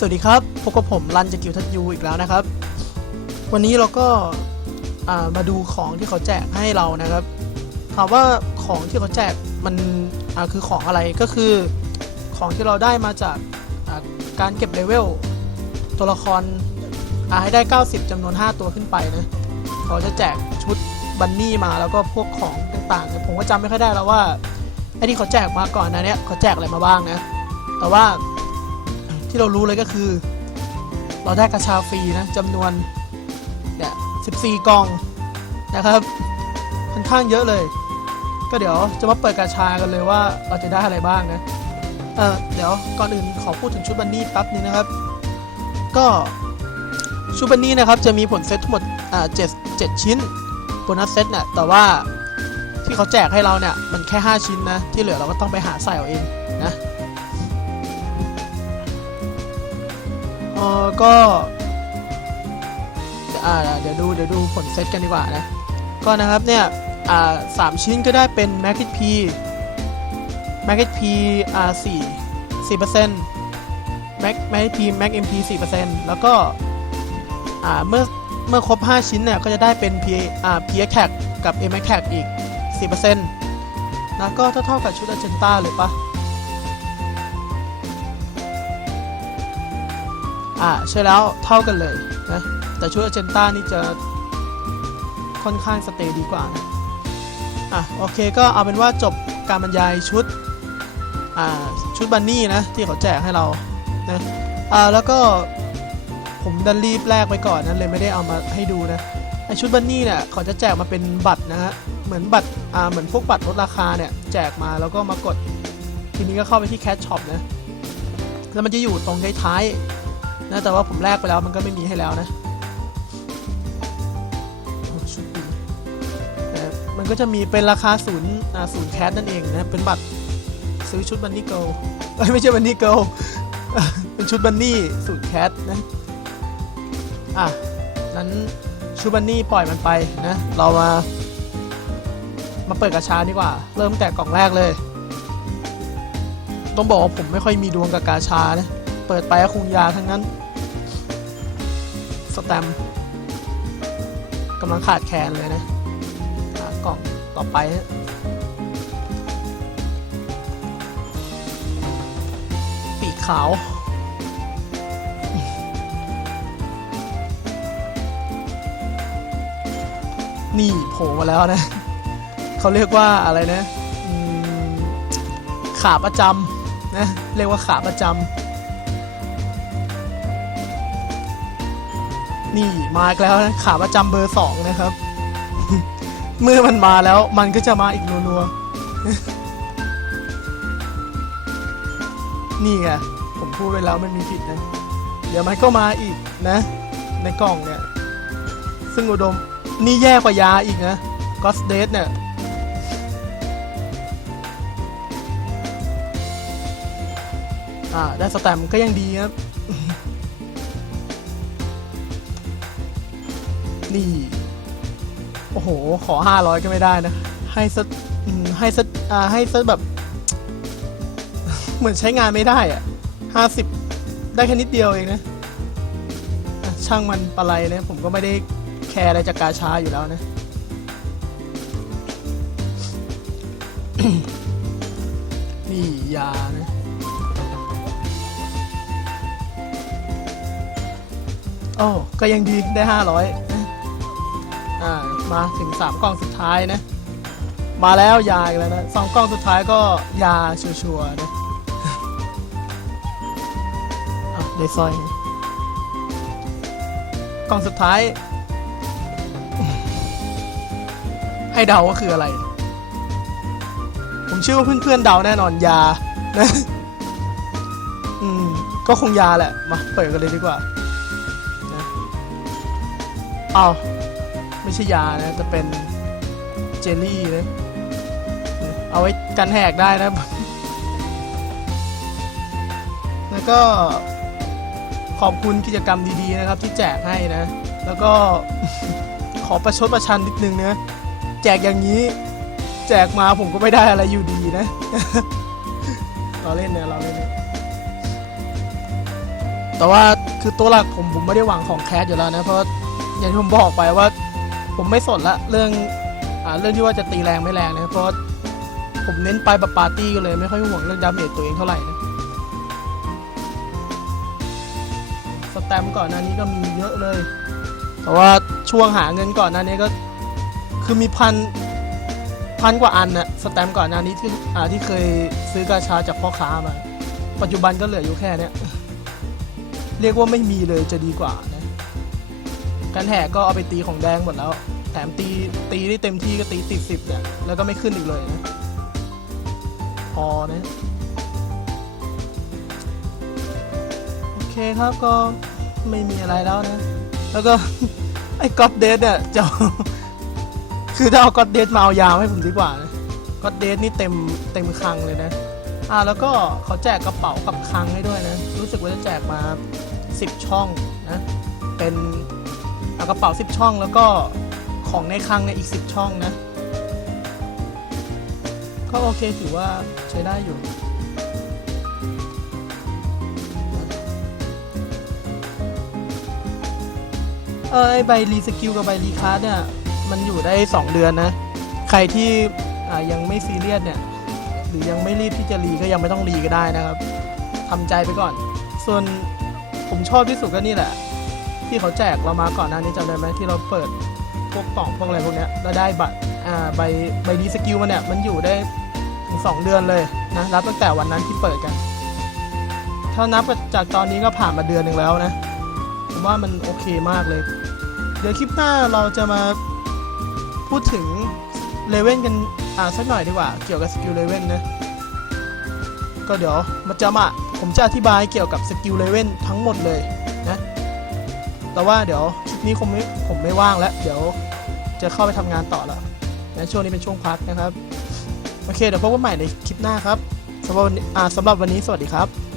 สวัสดีครับ พบกับผมรันจากกิวทัดยูอีกแล้วนะครับ วันนี้เราก็ามาดูของที่เขาแจกให้เรานะครับ ถามว่าของที่เขาแจกมันคือของอะไรก็คือของที่เราได้มาจากาการเก็บเลเวลตัวละครอ่าให้ได้ 90จำนวน 5 ตัวขึ้นไปนะเขาจะแจกชุดบันนี่มาแล้วก็พวกของต่างๆผมก็จำไม่ค่อยได้แล้วว่าไอ้ที่เขาแจกมาก่อนนะเนี้ยเขาแจกอะไรมาบ้างนะ แต่ว่า ที่เรารู้เลยก็คือ เราได้กระชาฟรีนะจำนวนเนี่ย14 กล่องนะครับค่อนข้างเยอะเลย ก็เดี๋ยวจะมาเปิดกระชากันเลยว่าเราจะได้อะไรบ้างนะเออเดี๋ยวก่อนอื่นขอพูดถึงชุดบันนี่แป๊บนึงนะครับ ก็ชุดบันนี่นะครับจะมีผลเซตทั้งหมดอ่าเจ็ดเจ็ดชิ้นโบนัสเซตเนี่ยแต่ว่าที่เขาแจกให้เราเนี่ยมันแค่ 5 ชิ้นนะ ที่เหลือเราก็ต้องไปหาใส่เอาเองนะ เออก็อ่าเดี๋ยวดูเดี๋ยวดูผลเซตกันดีกว่านะ ก็นะครับเนี่ยอ่าสามชิ้นก็ได้เป็น m a g ก P m a g ก P อ่าสี่สี่เปอร์เซ็นต์ Mac Mac P Mac MP สี่เปอร์เซ็นต์แล้วก็อ่าเมื่อเมื่อครบ 5 ชิ้นเนี่ยก็จะได้เป็น P อ่า P c a c กับ M c a c อีกสี่เปอร์เซ็นต์นะก็เท่ากับชุด a เจนต้าเลยปะ อ่าใช่แล้วเท่ากันเลยนะแต่ชุดอเจนต้านี่จะค่อนข้างสเตย์ดีกว่านะอะโอเคก็เอาเป็นว่าจบการบรรยายชุดอ่าชุดบันนี่นะที่เขาแจกให้เรานะอ่าแล้วก็ผมดันรีบแลกไปก่อนนะเลยไม่ได้เอามาให้ดูนะไอชุดบันนี่เนี่ยเขาจะแจกมาเป็นบัตรนะฮะเหมือนบัตรอ่าเหมือนพวกบัตรลดราคาเนี่ยแจกมาแล้วก็มากดทีนี้ก็เข้าไปที่แคชช็อปนะแล้วมันจะอยู่ตรงท้ายๆ นะแต่ว่าผมแลกไปแล้วมันก็ไม่มีให้แล้วนะแต่มันก็จะมีเป็นราคาศูนย์ศูนย์แคสนั่นเองนะ เป็นบัตรซื้อชุดบันนี่เกิลไม่ใช่บันนี่เกิลเป็นชุดบันนี่ศูนย์แคสนะ อะ นั้นชุดบันนี่ปล่อยมันไปนะ เรามา มาเปิดกระชาดีกว่า เริ่มแต่กล่องแรกเลย ต้องบอกว่าผมไม่ค่อยมีดวงกับกาชานะ เปิดไปก็คงยาทั้งนั้น สแตมกำลังขาดแคลนเลยนะหากล่องต่อไปปีกขาวนี่โผล่มาแล้วนะ เขาเรียกว่าอะไรนะ ขาประจำนะ เรียกว่าขาประจำ นี่มาอีกแล้วนะขาประจำเบอร์สองนะครับ เมื่อมันมาแล้วมันก็จะมาอีกนัวๆนี่ไงผมพูดไปแล้วมันมีผิดนะ เดี๋ยวมันก็มาอีกนะ ในกล่องเนี่ย ซึ่งอุดมนี่แย่กว่ายาอีกนะก็สเดทเนี่ยอ่าได้สแตมป์ก็ยังดีครับ นี่ โอ้โห ขอ500ก็ไม่ได้นะ ให้สักให้สักอ่าให้สักแบบ เหมือนใช้งานไม่ได้อะ50ได้แค่นิดเดียวเองนะ ช่างมันปะไรนะผมก็ไม่ได้แคร์อะไรจากกาชาอยู่แล้วนะนี่ยานะโอ้ก็ยังดีได้500นะอ่ามาถึง3กล่องสุดท้ายนะ มาแล้วยาอีกแล้วนะสองกล่องสุดท้ายก็ยาชัวร์ๆนะอะได้สร้อยกล่องสุดท้าย ให้เดาว่าคืออะไร ผมเชื่อว่าเพื่อนๆเดาแน่นอนยานะอืมก็คงยาแหละ มาเปิดกันเลยดีกว่าเอา ไม่ใช่ยานะจะเป็นเจลลี่นะเอาไว้กันแหกได้นะ แล้วก็ขอบคุณกิจกรรมดีๆนะครับที่แจกให้นะ แล้วก็ขอประชดประชันนิดนึงนะ แจกอย่างนี้ แจกมาผมก็ไม่ได้อะไรอยู่ดีนะเราเล่นเนี่ยเราเล่นนี่ยแต่ว่าคือตัวหลักผมผมไม่ได้หวังของแคสอยู่แล้วนะ เพราะอย่างที่ผมบอกไปว่า ผมไม่สนละเรื่องอ่าเรื่องที่ว่าจะตีแรงไม่แรงนะเพราะผมเน้นไปแบบปาร์ตี้กันเลยไม่ค่อยห่วงเรื่องดาเมจตัวเองเท่าไหร่นะสแตมก่อนหน้านี้ก็มีเยอะเลย แต่ว่าช่วงหาเงินก่อนหน้านี้ก็คือมีพันพันกว่าอันนะสแตมก่อนหน้านี้ที่อ่าที่เคยซื้อกาชาจากพ่อค้ามา ปัจจุบันก็เหลืออยู่แค่เนี้ยเรียกว่าไม่มีเลยจะดีกว่านะ กันแหกก็เอาไปตีของแดงหมดแล้ว แถมตีตีได้เต็มที่ก็ตีติดสิบเนี่ย แล้วก็ไม่ขึ้นอีกเลยนะพอนะโอเคครับก็ไม่มีอะไรแล้วนะ แล้วก็ ไอ้ก็อดเดทเนี่ยจะคือถ้าเอาก็อดเดทมาเอายาวให้ผมดีกว่านะก็อดเดทนี่เต็มเต็มคังเลยนะอ่าแล้วก็เขาแจกกระเป๋ากับคังให้ด้วยนะ รู้สึกว่าจะแจกมา 10 ช่องนะ เป็น เอากระเป๋า 10 ช่องแล้วก็ของในคลังเนี่ยอีก 10 ช่องนะ ก็โอเคถือว่าใช้ได้อยู่เออใบรีสกิลกับใบรีคาร์ดเนี่ย มันอยู่ได้ 2 เดือนนะ ใครที่ยังไม่ซีเรียสเนี่ย หรือยังไม่รีบที่จะรีก็ยังไม่ต้องรีก็ได้นะครับทำใจไปก่อน ส่วนผมชอบที่สุดก็นี่แหละ ที่เขาแจกเรามาก่อนหน้านี้จำได้ไหมที่เราเปิดพวกกล่องพวกอะไรพวกเนี้ยแล้วได้บัตรอ่าใบใบดีสกิลมันเนี่ยมันอยู่ได้ถึงสองเดือนเลยนะนับตั้งแต่วันนั้นที่เปิดกัน ถ้านับจากตอนนี้ก็ผ่านมาเดือนหนึ่งแล้วนะผมว่ามันโอเคมากเลย เดี๋ยวคลิปหน้าเราจะมาพูดถึงเลเว่นกันอ่าสักหน่อยดีกว่าเกี่ยวกับสกิลเลเว่นนะก็เดี๋ยวมาจะมาผมจะอธิบายเกี่ยวกับสกิลเลเว่นทั้งหมดเลยนะ แต่ว่าเดี๋ยวคลิปนี้คงไม่ผมไม่ว่างแล้ว เดี๋ยวจะเข้าไปทำงานต่อแล้วนช่วงนี้เป็นช่วงพักนะครับ โอเค เดี๋ยวพบกันใหม่ในคลิปหน้าครับสำหรับวันนี้สวัสดีครับ